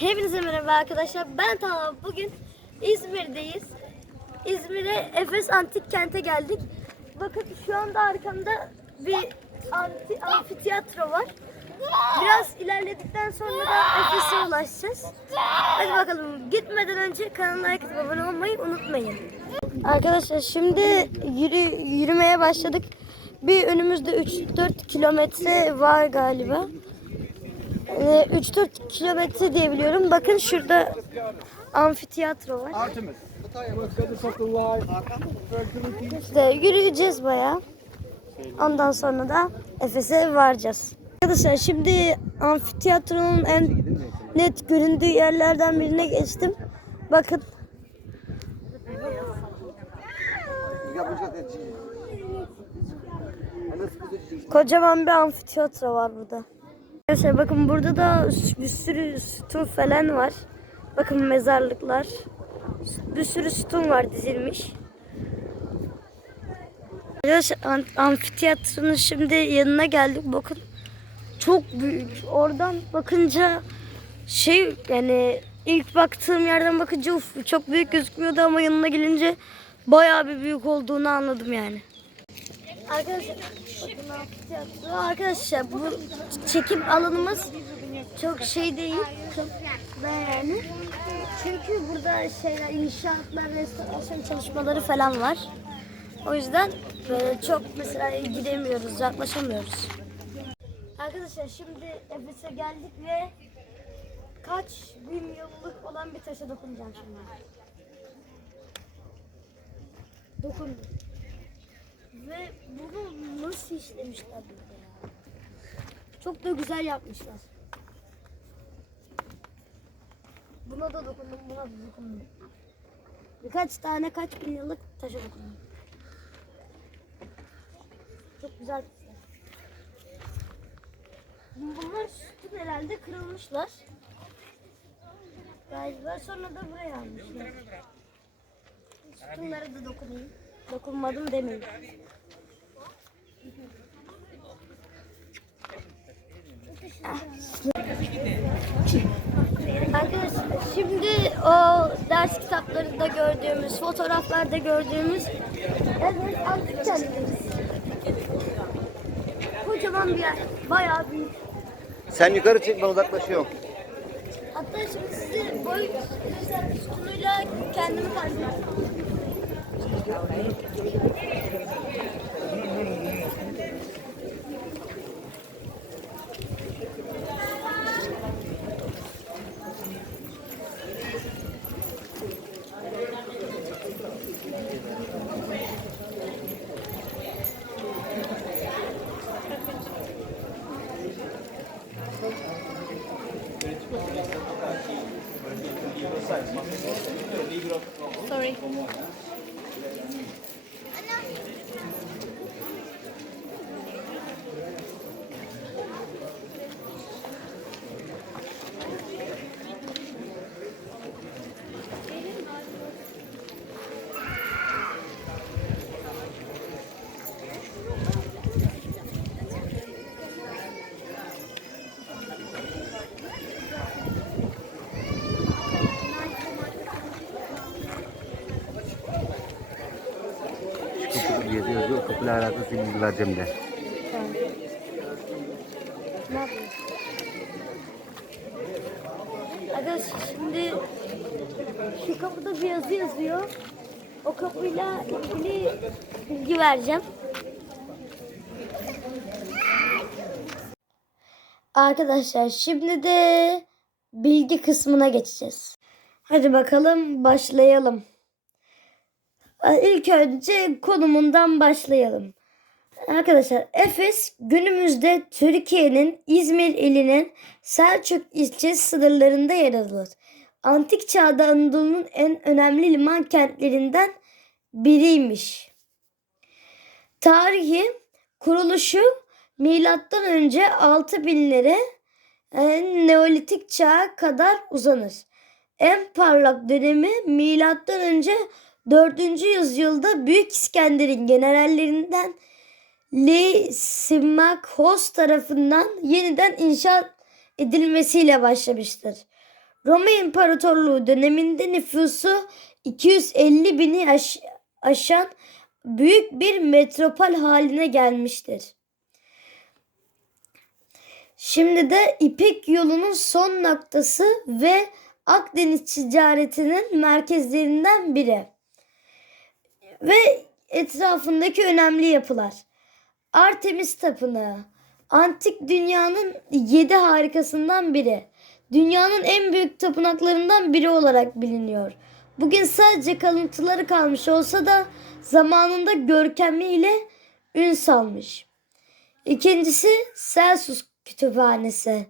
Hepinize merhaba arkadaşlar. Ben Talha. Bugün İzmir'deyiz. İzmir'e Efes Antik Kent'e geldik. Bakın şu anda arkamda bir amfiteyatro var. Biraz ilerledikten sonra da Efes'e ulaşacağız. Hadi bakalım. Gitmeden önce kanala like atıp abone olmayı unutmayın. Arkadaşlar şimdi yürümeye başladık. Bir önümüzde 3-4 kilometre var galiba. 3-4 kilometre diye biliyorum. Bakın şurada amfiteyatro var. İşte yürüyeceğiz bayağı. Ondan sonra da Efes'e varacağız. Arkadaşlar şimdi amfiteyatronun en net göründüğü yerlerden birine geçtim. Bakın. Kocaman bir amfiteyatro var burada. Arkadaşlar bakın burada da bir sürü sütun falan var. Bakın mezarlıklar. Bir sürü sütun var dizilmiş. Arkadaşlar amfiteyatronun şimdi yanına geldik. Bakın çok büyük. Oradan bakınca yani ilk baktığım yerden bakınca çok büyük gözükmüyordu ama yanına gelince bayağı bir büyük olduğunu anladım yani. Arkadaşlar bu çekim alanımız çok değil, çok yani. Çünkü burada inşaatlar, restorasyon çalışmaları falan var. O yüzden çok mesela gidemiyoruz, yaklaşamıyoruz. Arkadaşlar şimdi Efes'e geldik ve kaç bin yıllık olan bir taşa dokunacağım şimdi. Dokundum. Ve bunu nasıl işlemişler burada ya? Çok da güzel yapmışlar. Buna da dokundum, buna da dokundum. Kaç bin yıllık taşa dokundum. Çok güzel. Bunlar sütun herhalde kırılmışlar. Galiba sonra da buraya almışlar. Sütunlara da dokunayım. Dokunmadım demeyin. Arkadaşlar şimdi o ders kitaplarında gördüğümüz, fotoğraflarda gördüğümüz Efes Antik Kent'teyiz. Kocaman bir yer, bayağı büyük. Sen yukarı çık, ben uzaklaşıyorum. Hatta şimdi size boy sütunuyla kendimi karşılaştırdım. Sorry. Yazıyor, kapıyla alakası bilgi vereceğim de. Ne yapıyorsun? Arkadaşlar şimdi şu kapıda bir yazı yazıyor. O kapıyla ilgili bilgi vereceğim. Arkadaşlar şimdi de bilgi kısmına geçeceğiz. Hadi bakalım başlayalım. İlk önce konumundan başlayalım. Arkadaşlar Efes günümüzde Türkiye'nin İzmir ilinin Selçuk ilçesi sınırlarında yer alır. Antik çağda Anadolu'nun en önemli liman kentlerinden biriymiş. Tarihi kuruluşu milattan önce 6000'lere Neolitik çağa kadar uzanır. En parlak dönemi milattan önce 4. yüzyılda Büyük İskender'in generallerinden Lysimachos tarafından yeniden inşa edilmesiyle başlamıştır. Roma İmparatorluğu döneminde nüfusu 250 bini aşan büyük bir metropol haline gelmiştir. Şimdi de İpek yolunun son noktası ve Akdeniz ticaretinin merkezlerinden biri ve etrafındaki önemli yapılar. Artemis Tapınağı, antik dünyanın 7 harikasından biri. Dünyanın en büyük tapınaklarından biri olarak biliniyor. Bugün sadece kalıntıları kalmış olsa da zamanında görkemiyle ün salmış. İkincisi Celsus Kütüphanesi.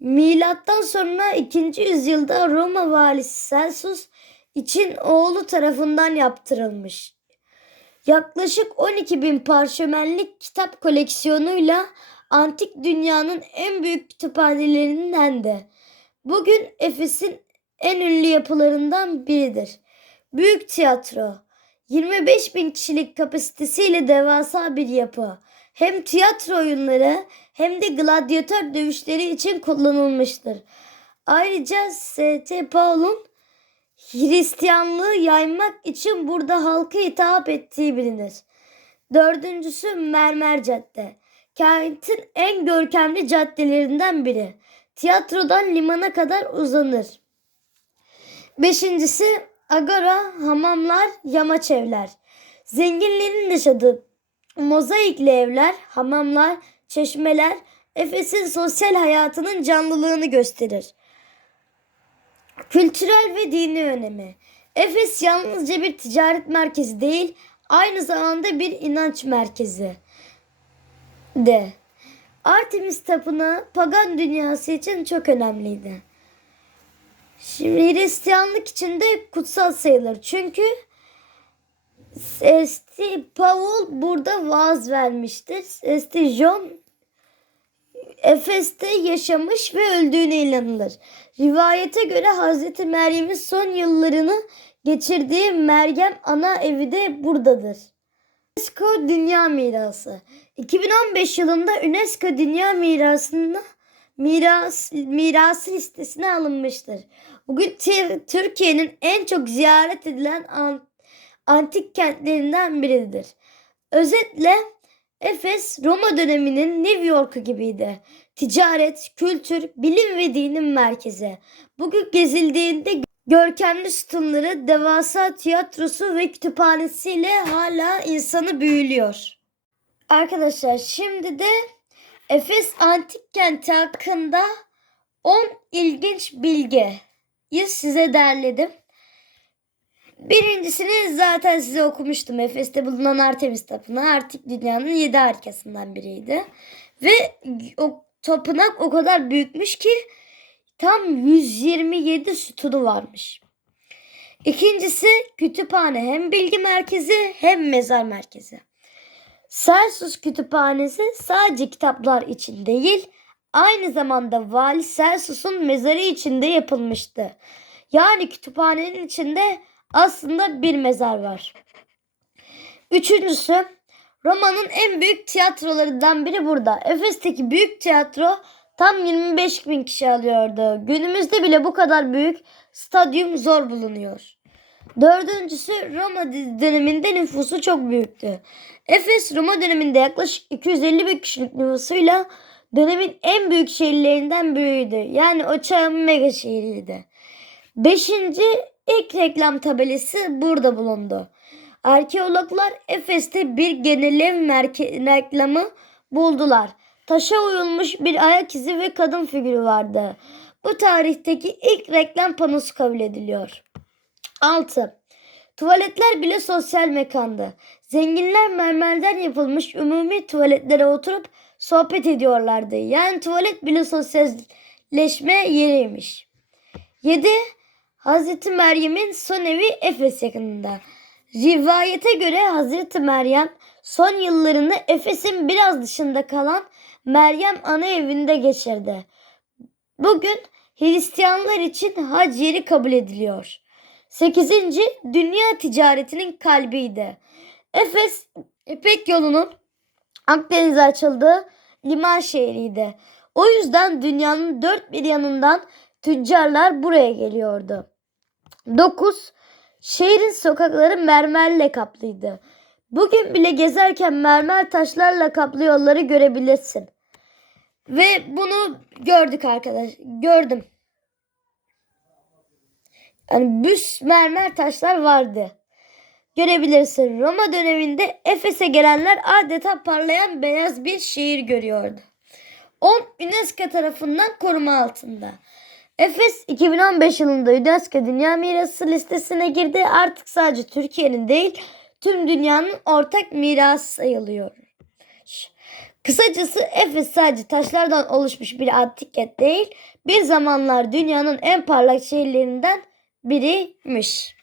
Milattan sonra 2. yüzyılda Roma valisi Celsus için oğlu tarafından yaptırılmış. Yaklaşık 12.000 parşömenlik kitap koleksiyonuyla antik dünyanın en büyük kütüphanelerinden de. Bugün Efes'in en ünlü yapılarından biridir. Büyük tiyatro. 25.000 kişilik kapasitesiyle devasa bir yapı. Hem tiyatro oyunları hem de gladyatör dövüşleri için kullanılmıştır. Ayrıca St. Paul'un Hristiyanlığı yaymak için burada halka hitap ettiği bilinir. Dördüncüsü Mermer Cadde. Kentin en görkemli caddelerinden biri. Tiyatrodan limana kadar uzanır. Beşincisi Agora, hamamlar, yamaç evler. Zenginlerin yaşadığı mozaikli evler, hamamlar, çeşmeler Efes'in sosyal hayatının canlılığını gösterir. Kültürel ve dini önemi. Efes yalnızca bir ticaret merkezi değil, aynı zamanda bir inanç merkezi de. Artemis Tapınağı pagan dünyası için çok önemliydi. Şimdi Hristiyanlık için de kutsal sayılır. Çünkü St. Paul burada vaaz vermiştir. St. John Efes'te yaşamış ve öldüğüne inanılır. Rivayete göre Hz. Meryem'in son yıllarını geçirdiği Meryem Ana evi de buradadır. UNESCO Dünya Mirası. 2015 yılında UNESCO Dünya Mirası listesine alınmıştır. Bugün Türkiye'nin en çok ziyaret edilen antik kentlerinden biridir. Özetle Efes, Roma döneminin New York'u gibiydi. Ticaret, kültür, bilim ve dinin merkezi. Bugün gezildiğinde görkemli sütunları, devasa tiyatrosu ve kütüphanesiyle hala insanı büyülüyor. Arkadaşlar şimdi de Efes Antik Kenti hakkında 10 ilginç bilgiyi size derledim. Birincisini zaten size okumuştum. Efes'te bulunan Artemis Tapınağı antik dünyanın 7 harikasından biriydi. Ve o tapınak o kadar büyükmüş ki tam 127 sütunu varmış. İkincisi kütüphane, hem bilgi merkezi hem mezar merkezi. Celsus Kütüphanesi sadece kitaplar için değil, aynı zamanda Vali Celsus'un mezarı için de yapılmıştı. Yani kütüphanenin içinde aslında bir mezar var. Üçüncüsü, Roma'nın en büyük tiyatrolarından biri burada. Efes'teki büyük tiyatro tam 25.000 kişi alıyordu. Günümüzde bile bu kadar büyük stadyum zor bulunuyor. Dördüncüsü, Roma döneminde nüfusu çok büyüktü. Efes Roma döneminde yaklaşık 250 bin kişilik nüfusuyla dönemin en büyük şehirlerinden biriydi. Yani o çağın mega şehriydi. Beşinci, ilk reklam tabelası burada bulundu. Arkeologlar Efes'te bir genel reklamı buldular. Taşa oyulmuş bir ayak izi ve kadın figürü vardı. Bu tarihteki ilk reklam panosu kabul ediliyor. 6. Tuvaletler bile sosyal mekandı. Zenginler mermerden yapılmış umumi tuvaletlere oturup sohbet ediyorlardı. Yani tuvalet bile sosyalleşme yeriymiş. 7. Hazreti Meryem'in son evi Efes yakınında. Rivayete göre Hazreti Meryem son yıllarını Efes'in biraz dışında kalan Meryem Ana evinde geçirdi. Bugün Hristiyanlar için hac yeri kabul ediliyor. 8. Dünya ticaretinin kalbiydi. Efes, İpek yolunun Akdeniz'e açıldığı liman şehriydi. O yüzden dünyanın dört bir yanından tüccarlar buraya geliyordu. 9. Şehrin sokakları mermerle kaplıydı. Bugün bile gezerken mermer taşlarla kaplı yolları görebilirsin. Ve bunu gördük gördüm. Yani büs mermer taşlar vardı. Görebilirsin. Roma döneminde Efes'e gelenler adeta parlayan beyaz bir şehir görüyordu. 10. UNESCO tarafından koruma altında. Efes 2015 yılında UNESCO Dünya Mirası listesine girdi. Artık sadece Türkiye'nin değil, tüm dünyanın ortak mirası sayılıyor. Kısacası Efes sadece taşlardan oluşmuş bir antik kent değil, bir zamanlar dünyanın en parlak şehirlerinden biriymiş.